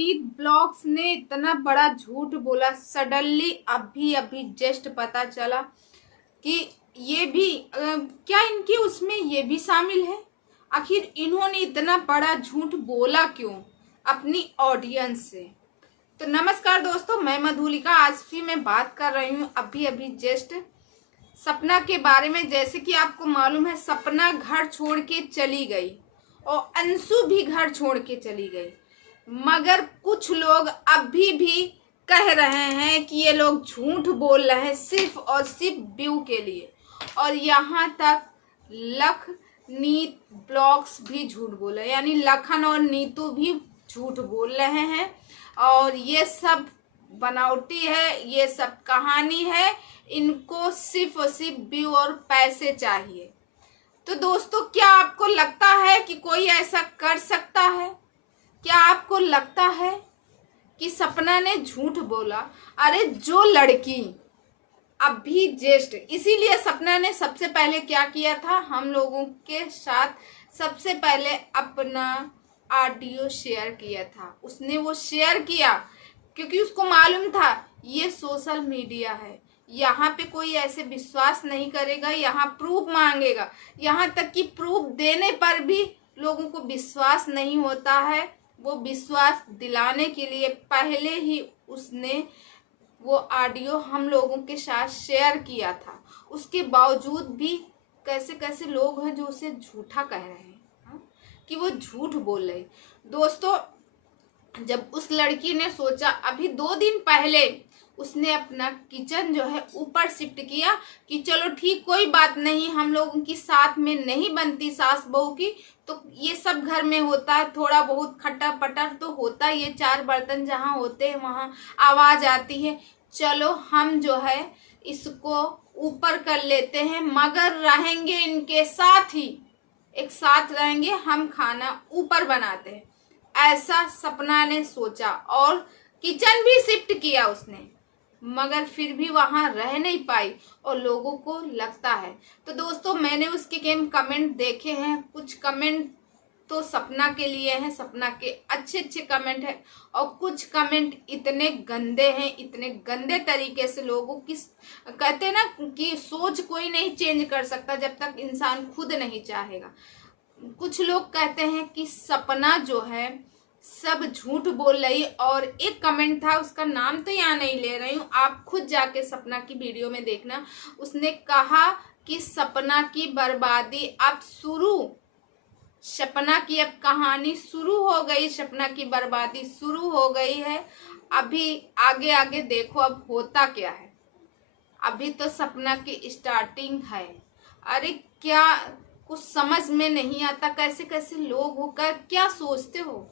नीत ब्लॉग्स ने इतना बड़ा झूठ बोला। सडनली अभी अभी जस्ट पता चला कि ये भी क्या इनके उसमें ये भी शामिल है। आखिर इन्होंने इतना बड़ा झूठ बोला क्यों अपनी ऑडियंस से। तो नमस्कार दोस्तों, मैं मधुलिका। आज भी मैं बात कर रही हूँ अभी अभी जस्ट सपना के बारे में। जैसे कि आपको मालूम है, सपना घर छोड़ के चली गई और अंशु भी घर छोड़ के चली गई, मगर कुछ लोग अभी भी कह रहे हैं कि ये लोग झूठ बोल रहे हैं सिर्फ और सिर्फ व्यू के लिए। और यहाँ तक नीत ब्लॉग्स भी झूठ बोले, यानी लखन और नीतू भी झूठ बोल रहे हैं। और ये सब बनावटी है, ये सब कहानी है। इनको सिर्फ और सिर्फ व्यू और पैसे चाहिए। तो दोस्तों, क्या आपको लगता है कि कोई ऐसा कर सकता है? क्या आपको लगता है कि सपना ने झूठ बोला? अरे जो लड़की अभी जस्ट, इसीलिए सपना ने सबसे पहले क्या किया था, हम लोगों के साथ सबसे पहले अपना ऑडियो शेयर किया था। उसने वो शेयर किया क्योंकि उसको मालूम था ये सोशल मीडिया है, यहाँ पे कोई ऐसे विश्वास नहीं करेगा, यहाँ प्रूफ मांगेगा। यहाँ तक कि प्रूफ देने पर भी लोगों को विश्वास नहीं होता है। वो विश्वास दिलाने के लिए पहले ही उसने वो ऑडियो हम लोगों के साथ शेयर किया था। उसके बावजूद भी कैसे कैसे लोग हैं जो उसे झूठा कह रहे हैं, हाँ? कि वो झूठ बोल रहे। दोस्तों, जब उस लड़की ने सोचा, अभी 2 दिन पहले उसने अपना किचन जो है ऊपर शिफ्ट किया कि चलो ठीक, कोई बात नहीं, हम लोगों की साथ में नहीं बनती सास बहू की, तो ये सब घर में होता है, थोड़ा बहुत खट्टर पटर तो होता है। ये 4 बर्तन जहाँ होते हैं वहाँ आवाज आती है। चलो हम जो है इसको ऊपर कर लेते हैं, मगर रहेंगे इनके साथ ही, एक साथ रहेंगे, हम खाना ऊपर बनाते हैं। ऐसा सपना ने सोचा और किचन भी शिफ्ट किया उसने, मगर फिर भी वहां रह नहीं पाई और लोगों को लगता है। तो दोस्तों, मैंने उसके कमेंट देखे हैं। कुछ कमेंट तो सपना के लिए हैं, सपना के अच्छे अच्छे कमेंट हैं, और कुछ कमेंट इतने गंदे हैं, इतने गंदे तरीके से लोगों की, कहते हैं ना कि सोच कोई नहीं चेंज कर सकता जब तक इंसान खुद नहीं चाहेगा। कुछ लोग कहते हैं कि सपना जो है सब झूठ बोल रही। और एक कमेंट था, उसका नाम तो यहाँ नहीं ले रही हूँ, आप खुद जाके सपना की वीडियो में देखना। उसने कहा कि सपना की बर्बादी अब शुरू, सपना की अब कहानी शुरू हो गई, सपना की बर्बादी शुरू हो गई है। अभी आगे आगे देखो अब होता क्या है। अभी तो सपना की स्टार्टिंग है। अरे क्या कुछ समझ में नहीं आता, कैसे कैसे लोग होकर क्या सोचते हो।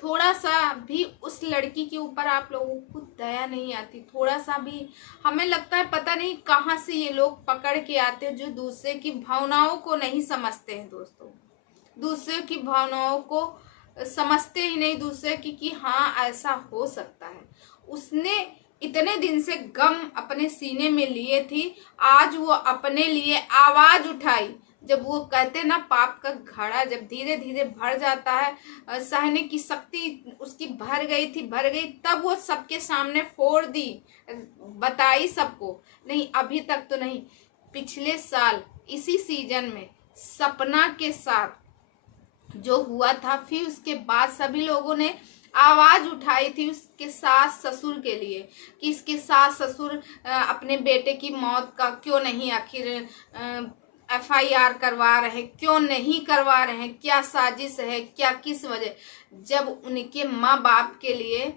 थोड़ा सा भी उस लड़की के ऊपर आप लोगों को दया नहीं आती, थोड़ा सा भी। हमें लगता है पता नहीं कहाँ से ये लोग पकड़ के आते हैं जो दूसरे की भावनाओं को नहीं समझते हैं। दोस्तों, दूसरे की भावनाओं को समझते ही नहीं, दूसरे की कि हाँ ऐसा हो सकता है। उसने इतने दिन से गम अपने सीने में लिए थी, आज वो अपने लिए आवाज उठाई। जब वो कहते ना, पाप का घड़ा जब धीरे धीरे भर जाता है, सहने की शक्ति उसकी भर गई, तब वो सबके सामने फोड़ दी, बताई सबको। नहीं, अभी तक तो नहीं। पिछले साल इसी सीजन में सपना के साथ जो हुआ था, फिर उसके बाद सभी लोगों ने आवाज उठाई थी उसके सास ससुर के लिए कि इसके सास ससुर अपने बेटे की मौत का क्यों नहीं आखिर FIR करवा रहे हैं, क्यों नहीं करवा रहे हैं, क्या साजिश है, क्या किस वजह। जब उनके माँ बाप के लिए,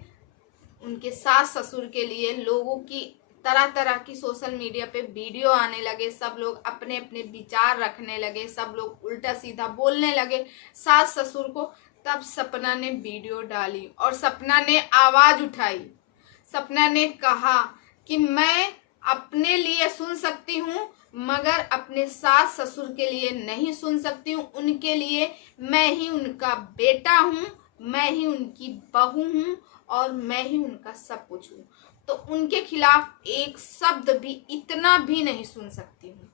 उनके सास ससुर के लिए लोगों की तरह तरह की सोशल मीडिया पे वीडियो आने लगे, सब लोग अपने अपने विचार रखने लगे, सब लोग उल्टा सीधा बोलने लगे सास ससुर को, तब सपना ने वीडियो डाली और सपना ने आवाज उठाई। सपना ने कहा कि मैं अपने लिए सुन सकती हूँ, मगर अपने सास ससुर के लिए नहीं सुन सकती हूँ। उनके लिए मैं ही उनका बेटा हूँ, मैं ही उनकी बहू हूँ, और मैं ही उनका सब कुछ हूँ। तो उनके खिलाफ एक शब्द भी, इतना भी नहीं सुन सकती हूँ,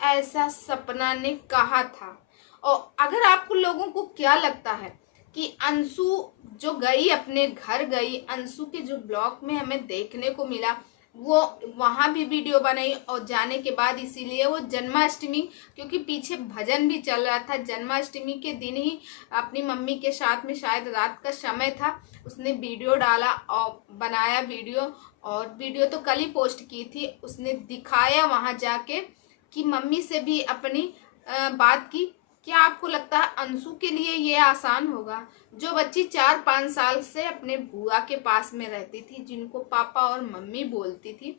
ऐसा सपना ने कहा था। और अगर आपको लोगों को क्या लगता है कि अंशु जो गई अपने घर गई, अंशु के जो ब्लॉग में हमें देखने को मिला वो वहाँ भी वीडियो बनाई, और जाने के बाद इसीलिए वो जन्माष्टमी, क्योंकि पीछे भजन भी चल रहा था, जन्माष्टमी के दिन ही अपनी मम्मी के साथ में, शायद रात का समय था, उसने वीडियो डाला और बनाया वीडियो, और वीडियो तो कल ही पोस्ट की थी। उसने दिखाया वहाँ जाके कि मम्मी से भी अपनी बात की। क्या आपको लगता है अंशु के लिए ये आसान होगा? जो बच्ची 4-5 साल से अपने बुआ के पास में रहती थी, जिनको पापा और मम्मी बोलती थी,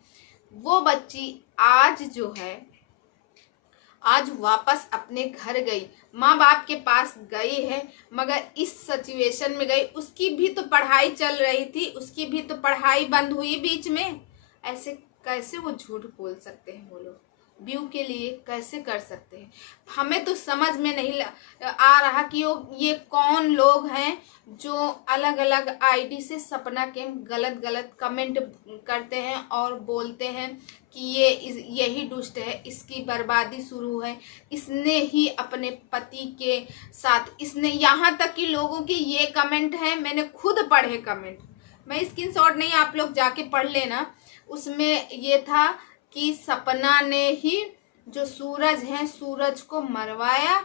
वो बच्ची आज जो है, आज वापस अपने घर गई, माँ बाप के पास गई है, मगर इस सिचुएशन में गई, उसकी भी तो पढ़ाई चल रही थी, उसकी भी तो पढ़ाई बंद हुई बीच में। ऐसे कैसे वो झूठ बोल सकते हैं वो लोग? व्यू के लिए कैसे कर सकते हैं? हमें तो समझ में नहीं आ रहा कि ये कौन लोग हैं जो अलग अलग आईडी से सपना के गलत गलत कमेंट करते हैं और बोलते हैं कि यही दुष्ट है, इसकी बर्बादी शुरू है, इसने ही अपने पति के साथ, इसने, यहाँ तक कि लोगों के ये कमेंट हैं, मैंने खुद पढ़े कमेंट, मैं स्क्रीनशॉट नहीं, आप लोग जाके पढ़ लेना। उसमें ये था कि सपना ने ही जो सूरज है, सूरज को मरवाया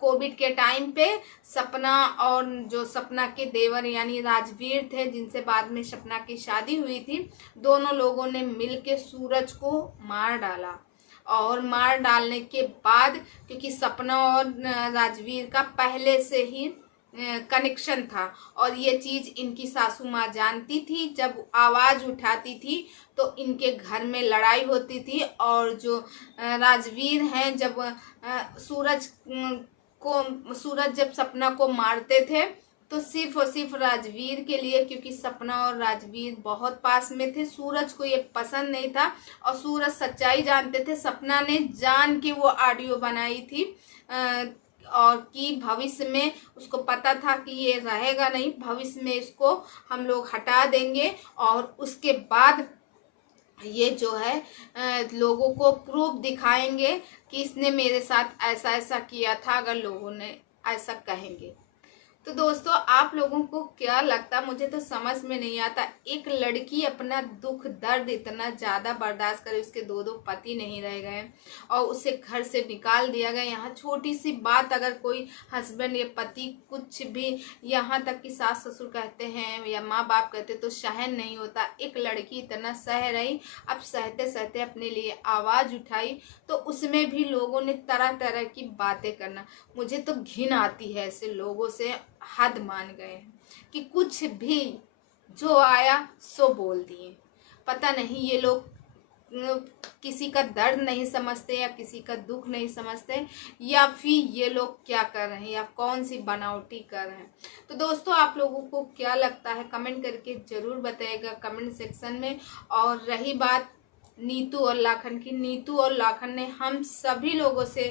कोविड के टाइम पे। सपना और जो सपना के देवर यानी राजवीर थे, जिनसे बाद में सपना की शादी हुई थी, दोनों लोगों ने मिलके सूरज को मार डाला। और मार डालने के बाद, क्योंकि सपना और राजवीर का पहले से ही कनेक्शन था, और ये चीज़ इनकी सासू माँ जानती थी, जब आवाज़ उठाती थी तो इनके घर में लड़ाई होती थी। और जो राजवीर हैं, जब सूरज जब सपना को मारते थे तो सिर्फ और सिर्फ राजवीर के लिए, क्योंकि सपना और राजवीर बहुत पास में थे, सूरज को ये पसंद नहीं था, और सूरज सच्चाई जानते थे। सपना ने जान के वो ऑडियो बनाई थी, और कि भविष्य में उसको पता था कि ये रहेगा नहीं, भविष्य में इसको हम लोग हटा देंगे, और उसके बाद ये जो है लोगों को प्रूफ दिखाएंगे कि इसने मेरे साथ ऐसा ऐसा किया था, अगर लोगों ने ऐसा कहेंगे। तो दोस्तों, आप लोगों को क्या लगता? मुझे तो समझ में नहीं आता, एक लड़की अपना दुख दर्द इतना ज़्यादा बर्दाश्त करे, उसके दो पति नहीं रह गए और उसे घर से निकाल दिया गया। यहाँ छोटी सी बात अगर कोई हस्बैंड या पति कुछ भी, यहाँ तक कि सास ससुर कहते हैं या माँ बाप कहते तो सहन नहीं होता। एक लड़की इतना सह रही, अब सहते सहते अपने लिए आवाज़ उठाई, तो उसमें भी लोगों ने तरह तरह की बातें करना। मुझे तो घिन आती है ऐसे लोगों से, हद मान गए हैं कि कुछ भी जो आया सो बोल दिए। पता नहीं ये लोग किसी का दर्द नहीं समझते या किसी का दुख नहीं समझते, या फिर ये लोग क्या कर रहे हैं या कौन सी बनावटी कर रहे हैं। तो दोस्तों, आप लोगों को क्या लगता है कमेंट करके ज़रूर बताइएगा कमेंट सेक्शन में। और रही बात नीतू और लाखन की, नीतू और लाखन ने हम सभी लोगों से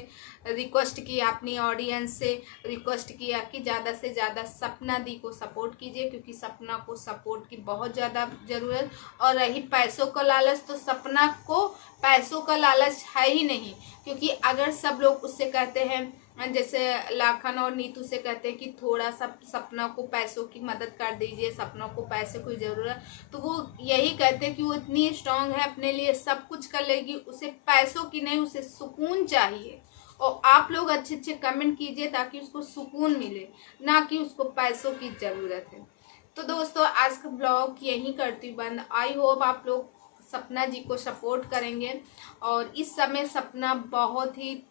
रिक्वेस्ट किया, अपनी ऑडियंस से रिक्वेस्ट किया कि ज़्यादा से ज़्यादा सपना दी को सपोर्ट कीजिए, क्योंकि सपना को सपोर्ट की बहुत ज़्यादा ज़रूरत। और रही पैसों का लालच, तो सपना को पैसों का लालच है ही नहीं, क्योंकि अगर सब लोग उससे कहते हैं, जैसे लाखन और नीतू से कहते हैं कि थोड़ा सा सपना को पैसों की मदद कर दीजिए, सपना को पैसे की ज़रूरत, तो वो यही कहते हैं कि वो इतनी स्ट्रांग है, अपने लिए सब कुछ कर लेगी, उसे पैसों की नहीं, उसे सुकून चाहिए। और आप लोग अच्छे अच्छे कमेंट कीजिए ताकि उसको सुकून मिले, ना कि उसको पैसों की ज़रूरत है। तो दोस्तों, आज का ब्लॉग यहीं करती हूँ बंद। आई होप आप लोग सपना जी को सपोर्ट करेंगे। और इस समय सपना बहुत ही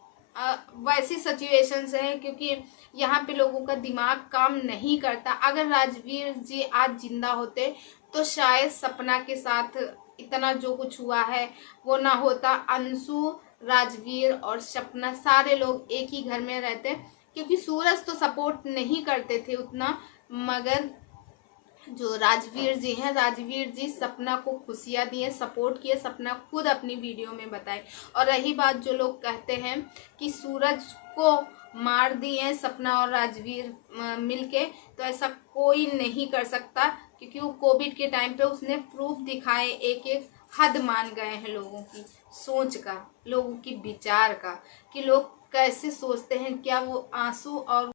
वैसी सिचुएशन से है, क्योंकि यहाँ पे लोगों का दिमाग काम नहीं करता। अगर राजवीर जी आज जिंदा होते तो शायद सपना के साथ इतना जो कुछ हुआ है वो ना होता। अंशु, राजवीर और सपना सारे लोग एक ही घर में रहते, क्योंकि सूरज तो सपोर्ट नहीं करते थे उतना, मगर जो राजवीर जी हैं, राजवीर जी सपना को खुशियाँ दिए, सपोर्ट किए, सपना खुद अपनी वीडियो में बताए। और रही बात जो लोग कहते हैं कि सूरज को मार दिए सपना और राजवीर मिलके, तो ऐसा कोई नहीं कर सकता, क्योंकि वो कोविड के टाइम पे उसने प्रूफ दिखाए, एक एक हद मान गए हैं लोगों की सोच का, लोगों की विचार का, कि लोग कैसे सोचते हैं, क्या वो आंसू और